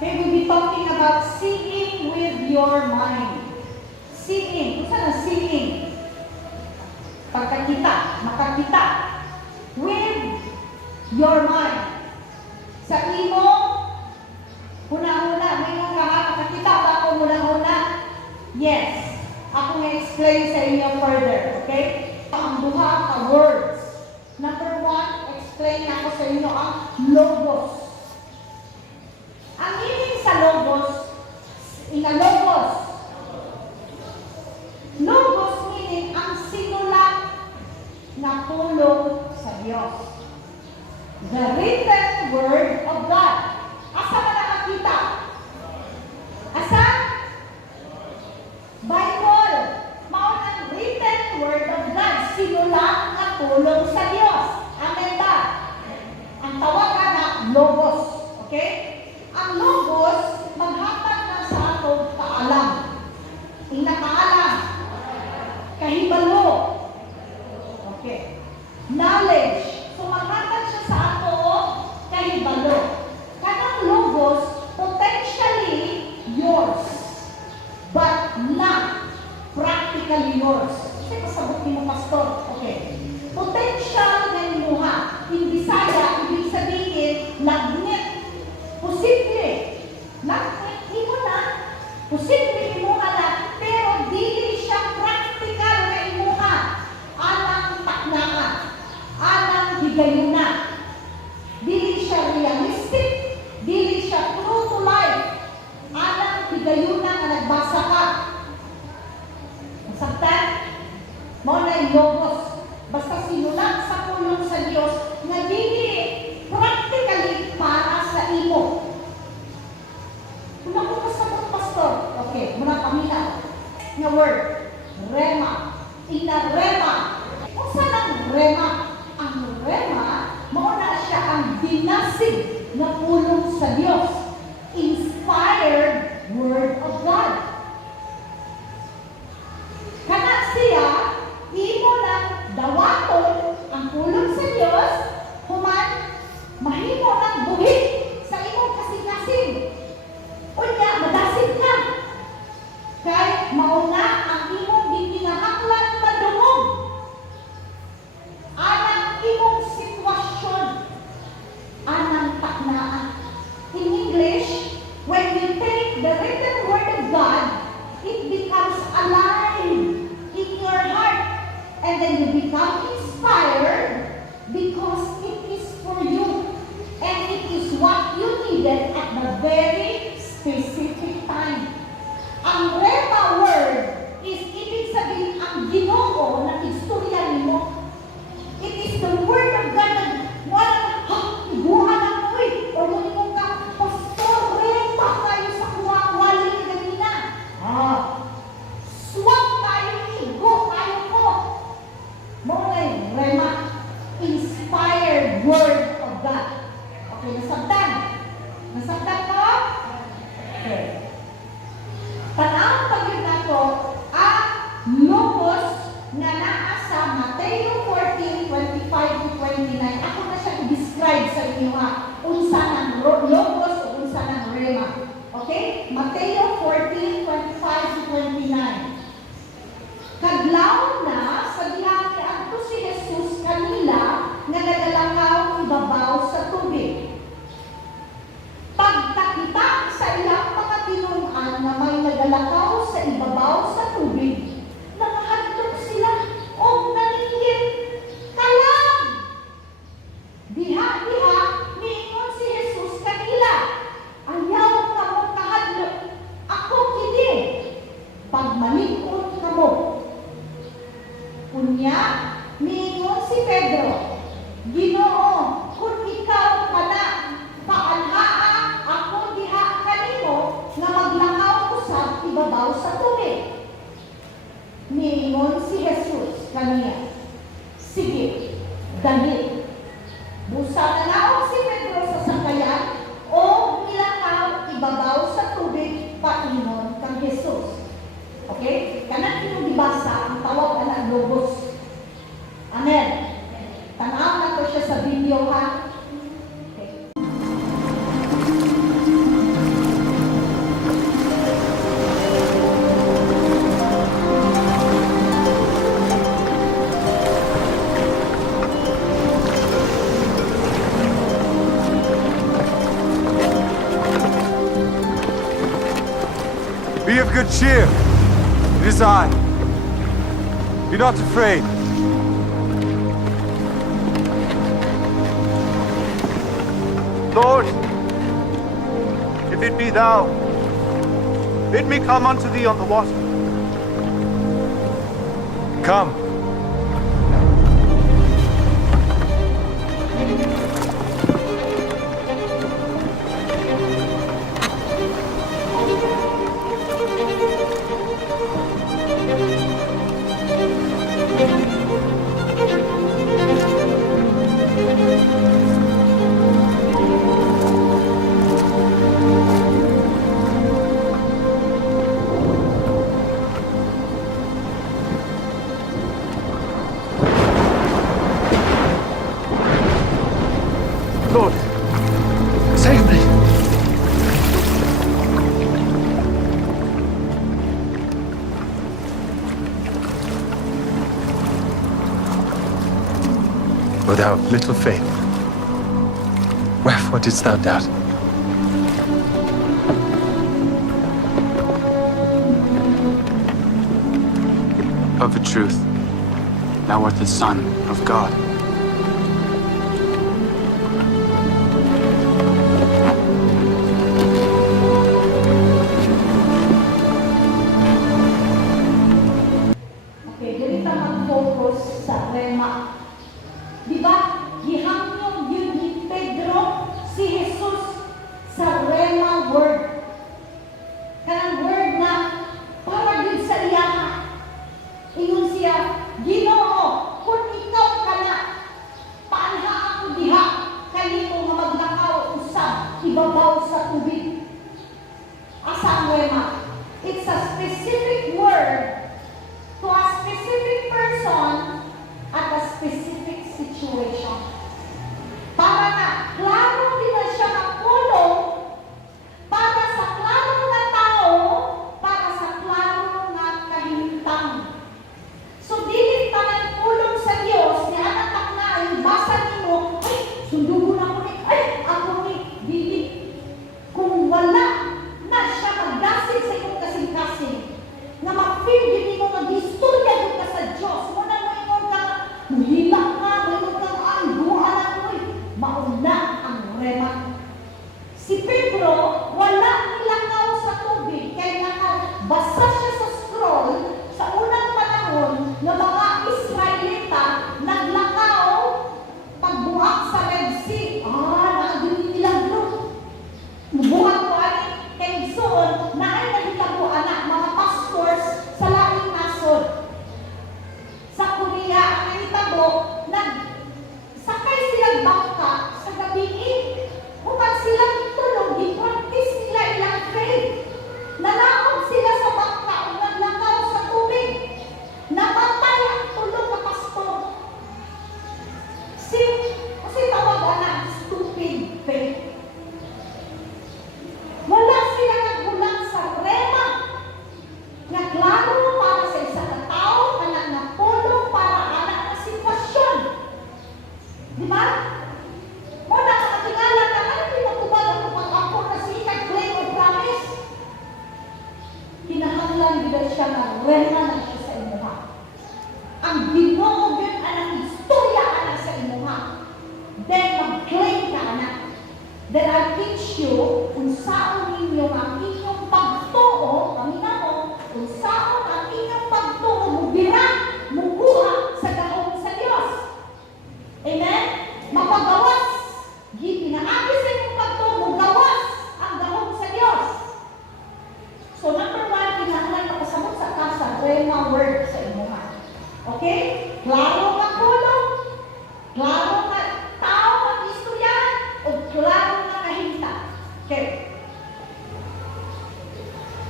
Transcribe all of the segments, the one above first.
Okay, we'll be talking about seeing with your mind. Seeing. Kung saan ang seeing? Pagkakita, makakita. With your mind. Sa imo, una-una, may mga makakita ba ako una-una? Yes. Ako nga-explain sa inyo further, okay? Ang duha ka words. Number one, explain ako sa inyo ang logos. Ang meaning sa logos, logos. Logos meaning ang sinulat na tulong sa Diyos. The written word of God. Asa ka nakakita? Asa? Bible. Maunang written word of God. Sinulat na tulong sa Diyos. Amen ba? Ang tawagan na logos. Okay? Ang logos, maghatag na sa atong kaalam. Inakaalam. Kahibalo. Okay. Knowledge. So, maghatag siya sa ato kahibalo. Kanang logos, potentially yours, but not practically yours. Kasi kasabutin mo, pastor. Okay. Potential na imuha. Hindi saya, ibig sabihin, lagnit. Posible. Lagnit, imo na. Posible imuha na. Pero dili siya practical na imuha. Alang taknaan. Alang higayuna. Dili siya realistic. Dili siya true to life. Alang higayuna na nagbasa ka. Masaktan? Mo na yung logos. Basta sinulat sa tulong sa Diyos na dili practically para sa imo. Kung ako masagot, pastor, okay, muna paminaw. Nga word, rema. Inarema. Kung saan ang rema? Ang rema, mauna siya ang binasig na tulong sa Diyos. Inspired word of God. Kana siya, imo ng dawaton ang tulong sa Diyos, human, mahimo ng buhi sa imong kasing-kasing. Unya, madasig ka. Kay mauna ang imong gikinahanglan madungog. Anang imong sitwasyon, anang taknaan. In English, when you take the written word of God, it becomes alive in your heart. And then you become inspired because it is for you. And it is what you needed at the very specific time. Ang rema word is ibig sabihin ang Ginoo na istorya nimo. It is the word of God na walang iguhan ang uwi. O yung ka, pastor, rema kayo sa kuwawali kanina. Swak kayo, igo kayo ko. Mo na yung rema. Be of good cheer. It is I. Be not afraid. Lord, if it be thou, bid me come unto thee on the water. Come. Lord, save me. O thou of little faith, wherefore didst thou doubt? Of a truth, thou art the Son of God. Okay, dili ta mag-focus sa rema. Di ba? Gihangyo yun ni Pedro si Jesus sa rema word. Kanang word na para yun sa iyaha. Ingon siya, Ginoo, kung ikaw ka na, paanha ako diha, kanito nga maglakaw usab, ibabaw sa tubig. Asa ang rema? It's a specific word to a specific person at a specific situation. Para na klaro din na siya magpulong para sa klaro na tao, para sa klaro na kahintang. So, dili tanan pulong sa Dios ni anak na yung basa nimo, ay, sundugon ako ni, ay, ako ni, dili. Kung wala na siya magdasin sa iyong kasing-kasing, na ma-feel din mo mag-istorya doon ka sa Diyos. Muna mo ingon ka, muhila ka, mayroon kang ang buhanan mo. Mauna ang rema. Si Pedro, wala nilangaw sa tubig, kaya nakabasa siya sa scroll sa unang panahon ng mga Israelita naglakaw pagbuhak sa Red Sea. Nakagawin nilang group. Buhat ko ani kay Igsoon na ay nagitabo anak mga pastors sa laing nasod. Sa Korea ang nagitabo sakay silang bangka sa gabi human silang tulog i-practice nila ilang faith. Nanaog sila sa bangka o naglakaw sa tubig. Namatay ang tulog na pastor. Kasi tawag anak stupid faith. Wala sila nagbulang sa rema. Nga klaro para sa isa na tao, kanak na pulong para anak na sitwasyon. Di ba? Muna ka matingala na, ano pinatubad ako pag ako na siya claim or promise? Kinahanglan bila siya na rema na siya sa imuha. Ang Ginoo yun ang istorya anak sa imuha. Then mag-claim ka anak. Then I'll teach you kung saan ninyo ang inyong pagtuo, kamina mo, kung saan ang inyong pagtuo, mubira, mukuha sa gahong sa Diyos. Amen? Mapagawas. Pinaagi sa inyong pagtuo, mugawas ang gahong sa Diyos. So number one, kinahanglan makasamot sa kasa, rema word sa inyong. Okay? Klaro ka kulong, klaro ka tao ang istorya, o klaro na kahinta. Okay.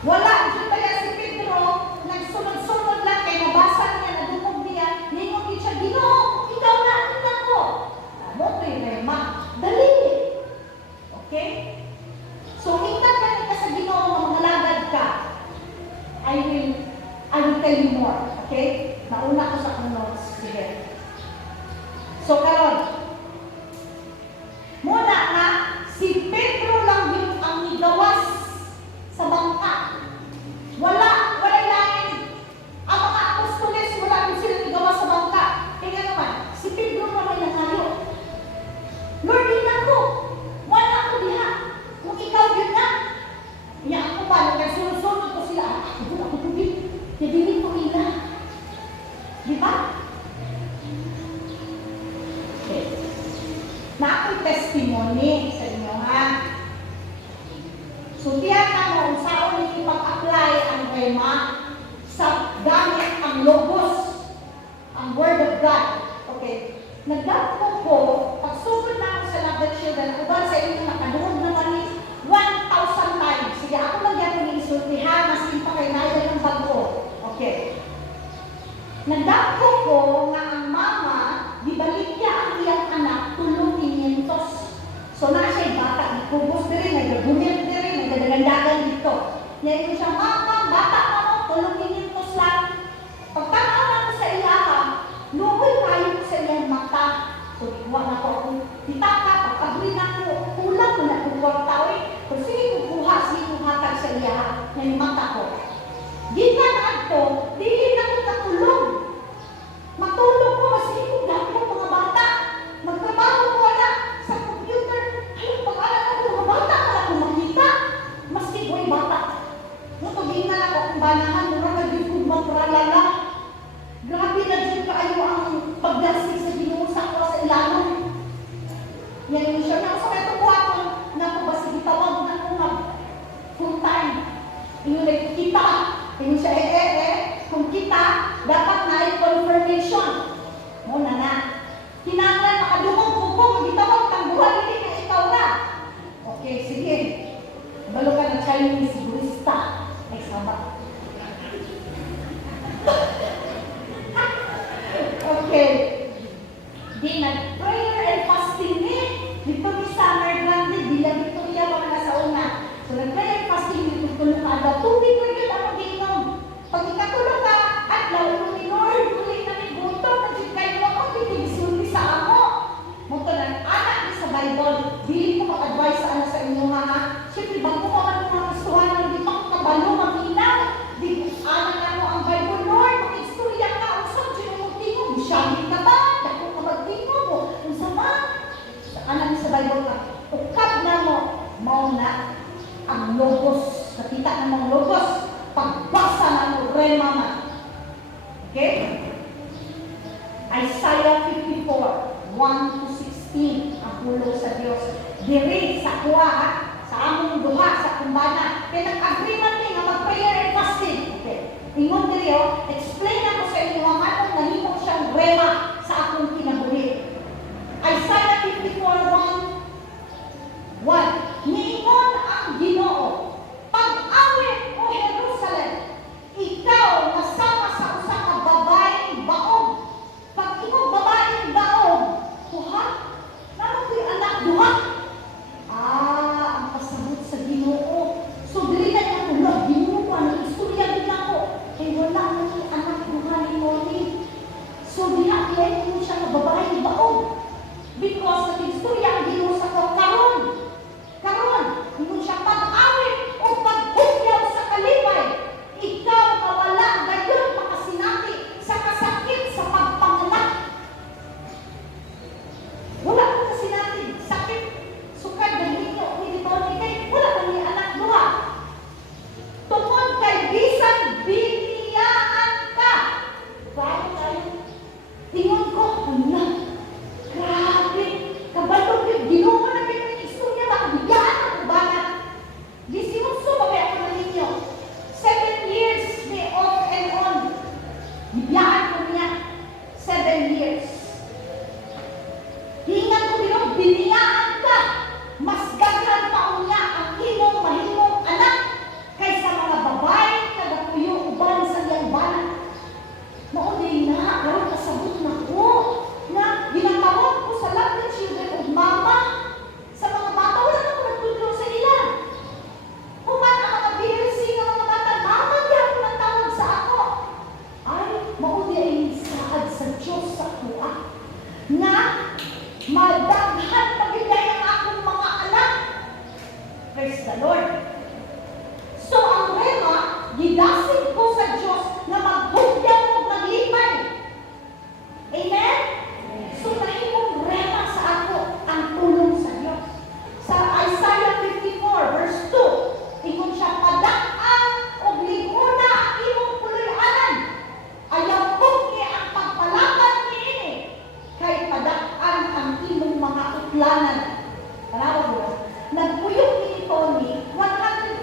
Wala, dyan kaya si Pedro, nagsunod-sunod lang, kay nabasa niya, nadumog niya, ningon siya, Ginoo, ikaw na, ikaw ko. Ano ko yung rema? Dali. Okay? So, ingnan ka sa Ginoo, mamalagad ka. I will tell you more. Okay? Nauna ko sa akong notes. Sige. So, karon, muna na, si Pedro lang yun ang nigawas sa bangka. So tiyak na mo, kung saan hindi pag-apply ang rema sa gamit ang logos, ang word of God. Okay. Nagdako ko, pagsugod na ako sa Love the Children, uban sa inyo nakaduhod naman ni 1,000 times. Sige, ako lang yan kung isultihan, mas pa kay Naida ng bago. Okay. Nagdako ko nga ang mama, gibalik niya ang iyang anak, tulong 500. So na siya bata, ikubos din rin, nagagumit din rin, nagdagandagan dito. Yan ko siya, mama, bata ka mo, tulong 500 lang. Pagtanaw na ko sa iya, luhoy kayo ko sa iyang mata. So, ikuha na ko akong pitaka, pagkabri na ko, kulang mo na kung kwartaw eh. Kung sige kukuha ka sa iya, ng mata ko. Di na nato, dili na ko katulong. Matulog ko, sige ko dahil ng mga bata. Magtrabaho ko na sa computer. Ay, pag-alam ako, mga bata ka na kung makita. Maski ko ay bata. Matugin na lang ako kung banahan, mura ka din kung magpralala. Grabe na dyan kaayo ang pagdasig sa Ginoo sa ako sa ilalong. Yan yung siya na ako sa metong buhaton na ako ba sige tawag na ako nga full time. Yung kita, yung siya kung kita, dapat na confirmation. Muna na. Kinanglan makadumong ko, magitawag tangguhan, hindi na ikaw na. Okay, sige. Balo ka na Chinese sigurista. Ay, sabak. Okay. Di nag-prayer and fasting eh. Dito ni Summer Grande, di lang Victoria mga nasa una. So nag-prayer and fasting, dito tulong ka daw. Tubig ko yun ako ginom. Pag ikatulong ka, at lalo ni Lord, tuloy na ni Buto, naging kayo ako, titigisulti sa ako. Muto na, anak ni sa Bible, dili ko mag-advise sa ano sa inyo ha. Siyempre, bago ko ano mga gustuhan, hindi pa ko kabalo, maminaw. Di ko, anak na mo ang Bible, Lord, mag-istorya ka, ang subject mo, tingog, syamit ka ba? Dako ka mag-tingog mo, ang sama. Anak ni sa Bible ka, ukap na mo, mau na ang logos, nakita na mong logos, pagbasa na mo, rema na. Okay? Isaiah 54, 1 to 16, ang hulog sa Diyos. Diri sa kuha, sa among duha, sa kumbana. Kaya nag-agreement ni nga mag-prayer and fasting. Okay. Ingon diri explain ako sa inyo ang atong nahimong siyang rema sa akong kinabuhi. Isaiah 54, 1. Niingon ang Ginoo, pag-awit o Jerusalem, ikaw nasama sa usa ka babaeng baog. Pag ikaw babaeng baog, kuha, naman ko'y anak duha. Ang pasabot sa Ginoo. So, dili na niya kung Ginoo ko, ang istorya din ako. Eh, wala na ni anak duha ni Moni. So, diha-diha mo siya na babaeng baog. Because nag-istorya ang Ginoo sa karon. Karon, hindi siya pag-awit o paghugyaw sa kalipay. Ikaw mawala ngayon makasinati sa kasakit sa pagpanganak. Wala ko kasinati, sakit, sukad ng ninyo, hindi ba kay wala ko ni anak duha. Tungkol kay bisan biniyaan ka. Bago tayo, tingon ko, ano? Grabe, kabalog yung Ginoo na pinag istorya ba? Bigyan ako ba na? Gisinunso ba kaya ako na ninyo? 7 years may off and on. Bigyan ko niya 7 years. Hingan ko din biniyaan ka. Mas gaghan pa niya ang imong mahimong anak kaysa mga babae nagapuyo uban sa iyang bana. Maunay na, karon kasabot na ko na ginatawag ko sa Love the Children of Mama sa mga bata. Wala na ko nagtutulong sa ila. Human ang mga BLC ng mga bata, mama diyan ko nagtawag sa ako. Ay, maunay ay saad sa Diyos sa kuha na madaghan pagigay ang akong mga anak. Praise the Lord. So, ang rema, gidasig ko sa Diyos na maghugyan o maglipay. Amen? So, nahimong rema sa ako ang tulong sa Diyos. Sa Isaiah 54, verse 2, ingon siya, padaan o liguna ang imong puloy-anan. Ayaw kong ni ang pagpalakan ni ini, kay padaan ang imong mga uklanan. Tanawa mo, nagpuyok ni Tony, 100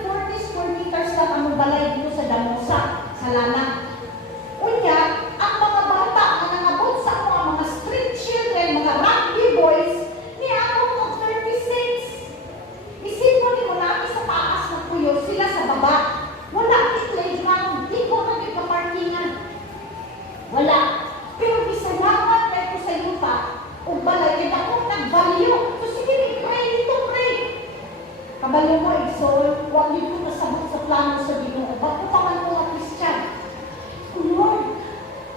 soul, huwag niyo po nasabot sa plano sa Ginoo. Ba't po pa man mga Christian? Oh Lord,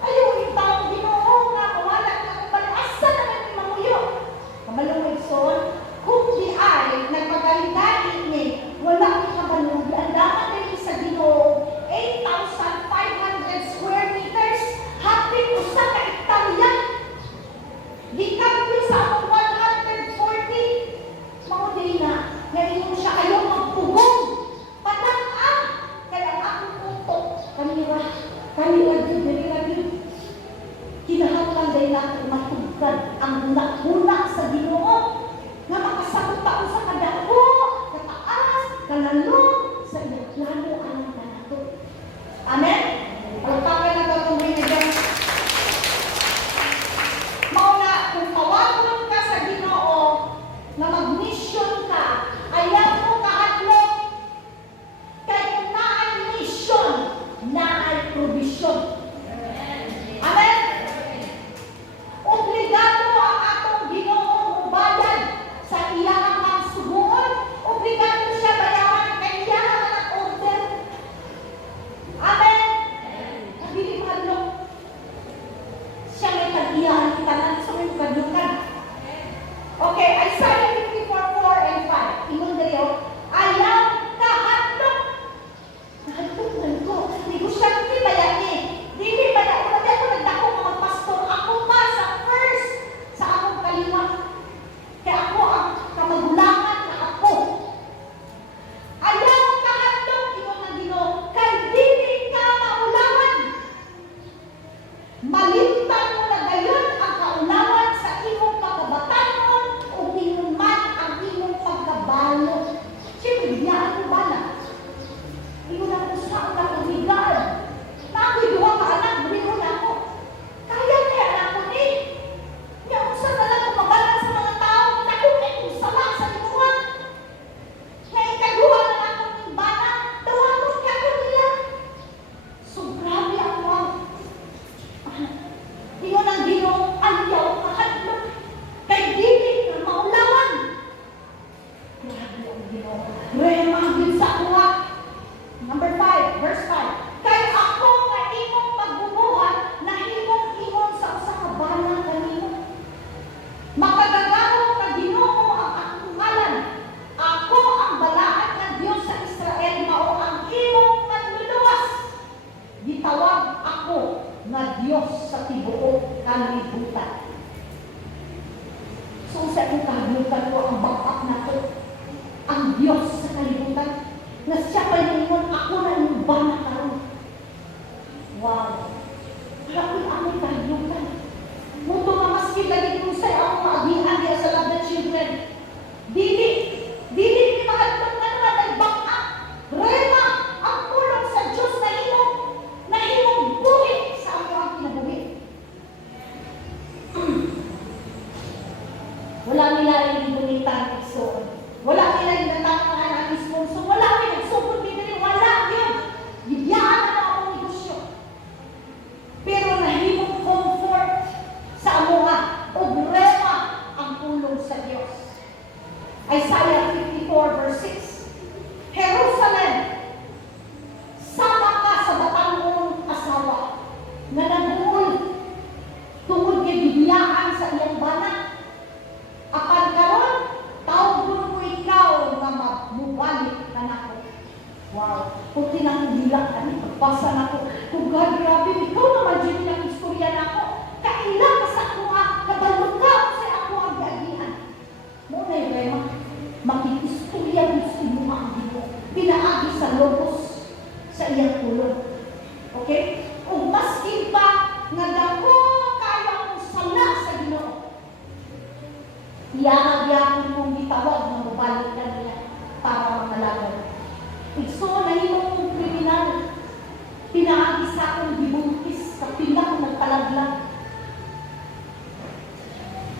ayaw yung taong Ginoo nga, mawala na ang balasa naman yung mamuyo. Kamalungay soul, kung di ay nagpagaling-galing ni, wala yung kamalungay, ang dapat din sa Ginoo, 8,500 square meters, hapit usa ka hektarya. Gikan ko sa akong 140, maudin na, ngayon siya ayaw magpugong. Patang-ang, kaya ang akong utok, kanira din. Kinahanglan din natin matugkad ang hunak sa Ginoo na makasabot taon sa kadako, kataas, kalalong, sa iyang plano ang nato. Amen? Palagpakan na gagawin na dyan. Mauna, kung tawagon ka sa Ginoo na mag-mission ka, ayaw mo kahadlok. Kaya kung naay mission, naay provision. Amen? Obligado ang atong Ginoo mubayad sa iyang mga subuon. Obligado siya bayaran kay iyang mga order. Amen? Hindi mahadlok. Siya may tag-iyahan kita na sa may kadlukan. Okay, Isaiah 54:4 and 5. Ingon diri ayaw kahadlok. Kahadlok man ko. Di ko siya bayani. Dili ba na ako nagdako nga magpastor. Ako pa sa first sa akong kaliwa. Kaya ako ang kamagulangan na ako. Ayaw kahadlok ingon ng Ginoo kay dili ka maulangan. Malimtan mo na gayon ang kaulawan sa imong pagkabatanon o pinuman ang imong pagkabalo. Siyempre, biyaan mo ba na? Ingon ako sa akong higal. Na ako'y duwa ka anak, bumino na ako. Kaya kaya na ako ni. Nga usa na lang kung mabalan sa mga tao, nakukay kong sala sa limuha. Nga ikaduha na lang akong timbana, tawagos ka ko nila. So grabe ako ang ingon ang Ginoo, ayaw kahadlok. Kay dili ka maulawan. Grabe ang Ginoo. Remahid sa kuha. Number 5, verse 5. Kay ako nga imong pagbubuhat, nahimong ingon sa usa ka bala kanimo. Makagagahom na Ginoo ang akong ngalan. Ako ang balaan nga Dios sa Israel, mao ang imong manluluwas. Gitawag ako nga Dios sa tibuok kalibutan. So sa akong kalibutan ko ang backup na to. Ang Dios sa kalibutan. Na siya pa ningon, ako na yung bana karon. Wow. Grabe ang kalibutan. Muto nga maski lagi kung sa akong maagihan diya sa love the children. Dili ni mahadlok na naman ay backup. Rema ang pulong sa Diyos na himong buhi sa among ang kinabuhi. Wala nila yung bunitan iso. Wala nila yung natangahan ang sponsor. Wala nila yung sugod nila. Wala yun. Bibiyaan na akong negosyo. Pero nahimong comfort sa amuha o rema ang pulong sa Diyos. Isaiah 54 verse 6. Jerusalem, sama ka sa batang mong asawa na nabuol tungod kay bibiyaan sa iyang bana. Apan karon, tawgon ko ikaw na mabalik ka na ko. Wow, kung tinanggila ka ni, pagbasa na ko. Kung God, grabe, ikaw naman dyan ng istorya na ko. Kailan ka sa ako nga, kabalukaw sa ako ang gagihan. Muna yung rema, makikistorya gusto mo ang Ginoo. Pinaagi sa logos sa iyang tulong. Okay? Kung maskin pa, nga dako kaya kong sala sa Ginoo. Iyanag-yakon kong gitawag na mabalik na niya para mamalagan. Igso na himong kong kriminal. Pinaagi sa akong gibungkis sa pila kong nagpalaglag.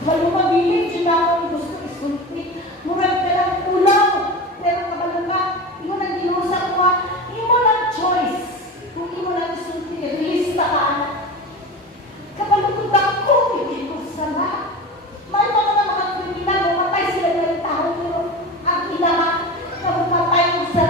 Walo mabilin siya akong gusto isulti. Murag ka lang ulaw. Pero kabalo ka, imo nang ginusa ko ha. Imo lang choice. Kung imo lang isulti, lista ka anak. Kabalo ko dako, hindi ko sana. May mga kriminal, mamatay sila ng tao, pero ang inaha, namatay ko sa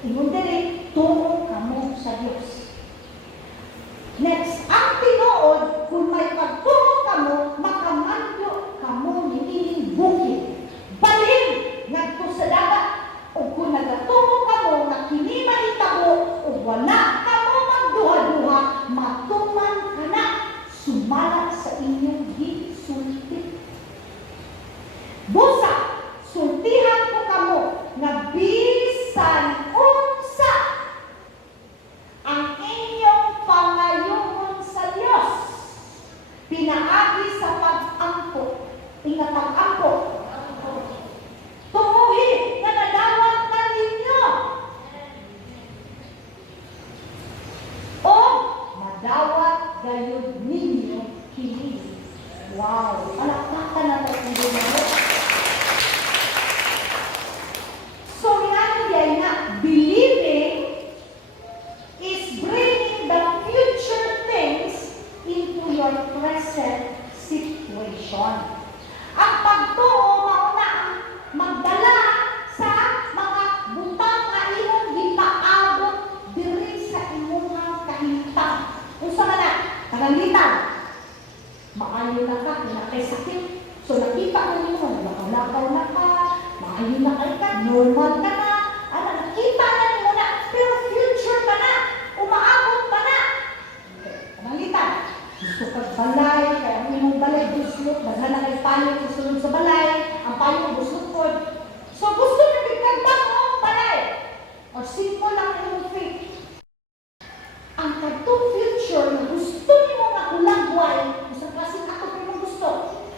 Ingon diri, tuo kamo sa Dios. Next, ang tinuod, kung may pagtuo kamo, makamando kamo ni ining bukid. Balhin ngadto sa dagat, o kung nagatuo kamo na kini mahitabo, o wala kamo magduha-duha, matuman ka na, sumala sa inyong gisulti. Busa, sultihan ko kamo na bisan unsa ang inyong pangayungon sa Dios. Pinaagi sa pag-ampo. Pag-ampo. Tumuhi na nadawat na ninyo. O madawat gayud ninyo kini. Wow! Alakpakan na tayo ng Diyos. So, yan na, believing is bringing the future things into your present situation. Ang pagtuo, mauna ang magdala sa mga butang na imong gipaabot diri sa imong kahintang. Usa na na, kalangitan. Maayo na ka, kinakay sakit. So, nakita mo mo, nakalakaw na ka, maayo na ka, normal ka na, nakita na mo na, pero future pa na, umaabot pa na. Kalangitan, gusto kag balay, kaya ang imong balay, buslot, daghan na kay payo, susunod sa balay, ang payo, buslot po. So, gusto na bigkagbang mo ang balay. O, simple lang yung faith. Ang katong future na gusto ni mo nga kulagway, isang klaseng katong mo gusto.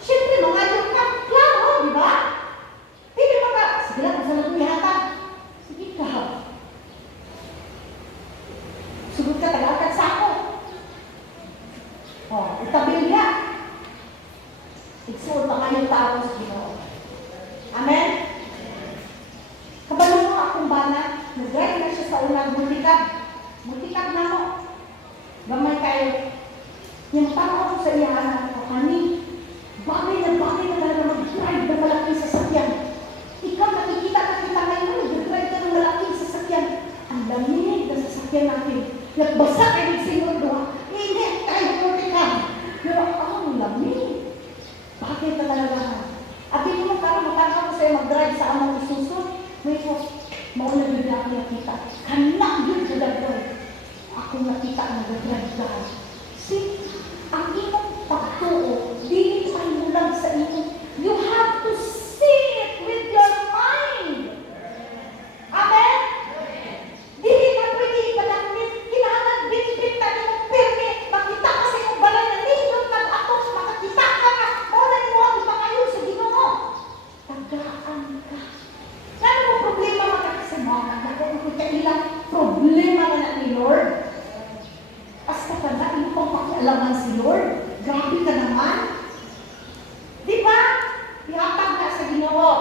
Siyempre, mga yung klaro, di ba? Hindi mo ka, sige lang, kung saan nagpihatan. Sige ka. Sugod ka, tagal-agad sa ako. O, itabil niya. Igsuot pa kayong tao sa Ginoo. Amen? Kabalo mo akong bana, nag-drive na siya sa unang muntikab. Muntikab na mo. Gamay kayo. Yung tao ako sa iyahan ko, honey, bagay na talaga mag-drive ng malaking sasakyan. Ikaw nakikita ngayon, mag-drive ka ng malaking sasakyan. Ang lamig na sasakyan natin. Nagbasa kayo ng singon doon. Hindi, tayo muntikab. Pero ang lamig. Bagay na talaga. At hindi mo parang matangka ko sa'yo mag-drive sa amang isusun. May po, mauna yun na ako nakita. Kanak yun sa nag-drive. Ako nakita ang nag-drive dahil. See, ang imong pagtuo, di ay mulang sa inyo. You have to see it with your mind. Amen? Dili ka pwede ipadangin. Kailangan binibig na yung permit. Makita ka sa iyong balay na nindot nag-atos. Makakita ka na. Muna mo ang ipakayo sa Ginoo. Tagaan ka. Ano mo problema makakasimuha? Ako kung kailang problema na ni Lord. Basta ka na, hindi pang pakialaman si Lord. Grabe ka naman. Di ba? Ihatag ka sa Ginoo.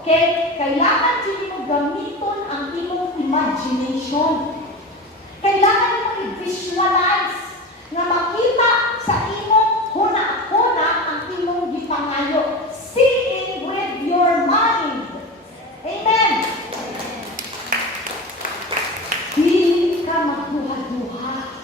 Okay? Kailangan din mo gamiton ang imong imagination. Kailangan mo i-visualize na makita sa imong huna-huna ang imong gipangayo. Seeing with your mind. Amen? Hindi ka magduha-duha.